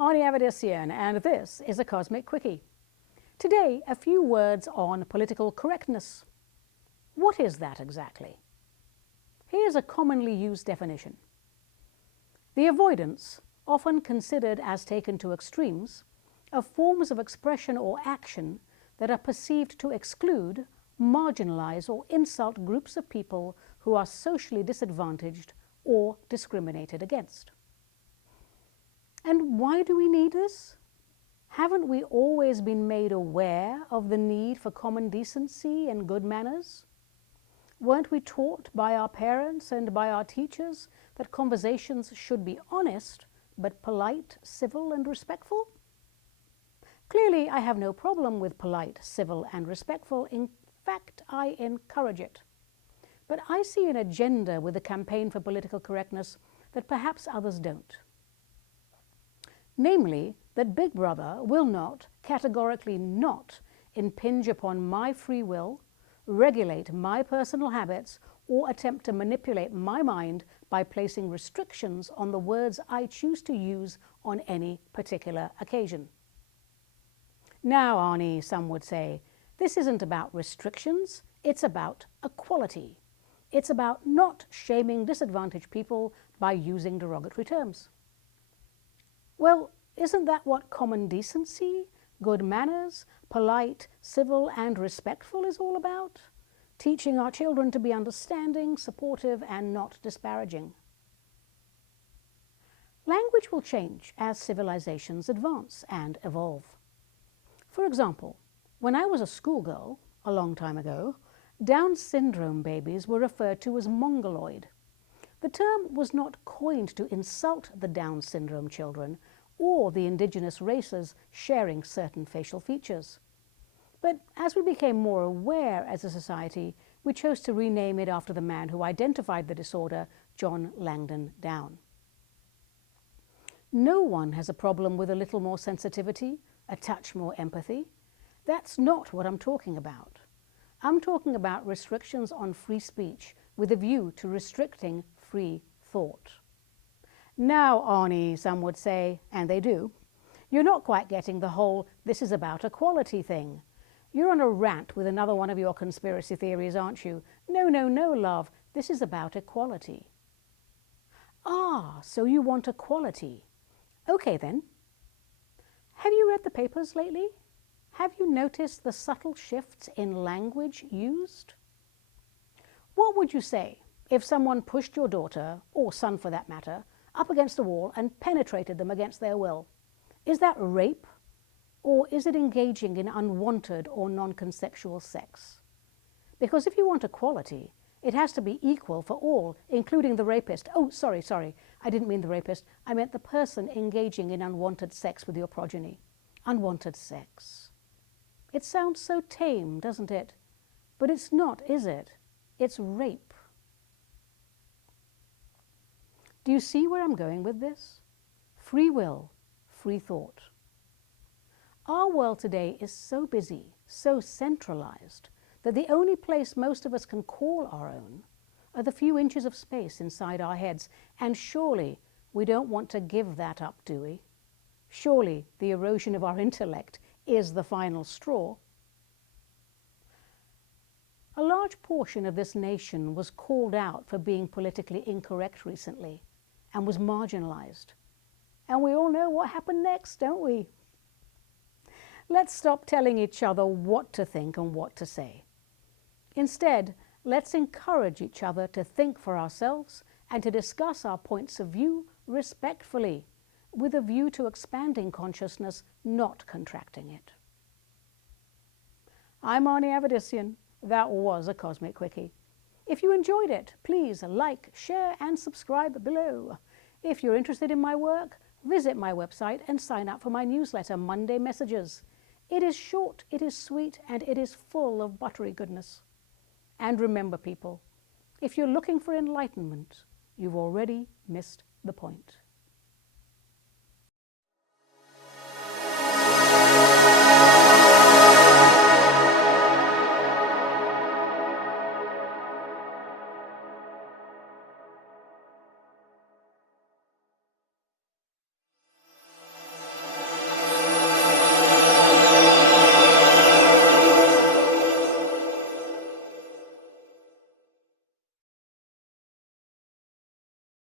Arnie Avedissian, and this is a Cosmic Quickie. Today, a few words on political correctness. What is that exactly? Here's a commonly used definition. The avoidance, often considered as taken to extremes, of forms of expression or action that are perceived to exclude, marginalize, or insult groups of people who are socially disadvantaged or discriminated against. And why do we need this? Haven't we always been made aware of the need for common decency and good manners? Weren't we taught by our parents and by our teachers that conversations should be honest, but polite, civil, and respectful? Clearly, I have no problem with polite, civil, and respectful. In fact, I encourage it. But I see an agenda with the campaign for political correctness that perhaps others don't. Namely, that Big Brother will not, categorically not, impinge upon my free will, regulate my personal habits, or attempt to manipulate my mind by placing restrictions on the words I choose to use on any particular occasion. Now, Arnie, some would say, this isn't about restrictions, it's about equality. It's about not shaming disadvantaged people by using derogatory terms. Well, isn't that what common decency, good manners, polite, civil, and respectful is all about? Teaching our children to be understanding, supportive, and not disparaging. Language will change as civilizations advance and evolve. For example, when I was a schoolgirl, a long time ago, Down syndrome babies were referred to as mongoloid. The term was not coined to insult the Down syndrome children or the indigenous races sharing certain facial features. But as we became more aware as a society, we chose to rename it after the man who identified the disorder, John Langdon Down. No one has a problem with a little more sensitivity, a touch more empathy. That's not what I'm talking about. I'm talking about restrictions on free speech with a view to restricting free thought. Now, Arnie, some would say, and they do, you're not quite getting the whole "this is about equality" thing. You're on a rant with another one of your conspiracy theories, aren't you? No, love, this is about equality. Ah, so you want equality. Okay then. Have you read the papers lately? Have you noticed the subtle shifts in language used? What would you say if someone pushed your daughter, or son for that matter, up against a wall and penetrated them against their will? Is that rape? Or is it engaging in unwanted or non-consensual sex? Because if you want equality, it has to be equal for all, including the rapist. Oh, sorry, I didn't mean the rapist. I meant the person engaging in unwanted sex with your progeny. Unwanted sex. It sounds so tame, doesn't it? But it's not, is it? It's rape. Do you see where I'm going with this? Free will, free thought. Our world today is so busy, so centralized, that the only place most of us can call our own are the few inches of space inside our heads. And surely we don't want to give that up, do we? Surely the erosion of our intellect is the final straw. A large portion of this nation was called out for being politically incorrect recently and was marginalized. And we all know what happened next, don't we? Let's stop telling each other what to think and what to say. Instead, let's encourage each other to think for ourselves and to discuss our points of view respectfully, with a view to expanding consciousness, not contracting it. I'm Arnie Avedissian. That was a Cosmic Quickie. If you enjoyed it, please like, share, and subscribe below. If you're interested in my work, visit my website and sign up for my newsletter, Monday Messages. It is short, it is sweet, and it is full of buttery goodness. And remember, people, if you're looking for enlightenment, you've already missed the point.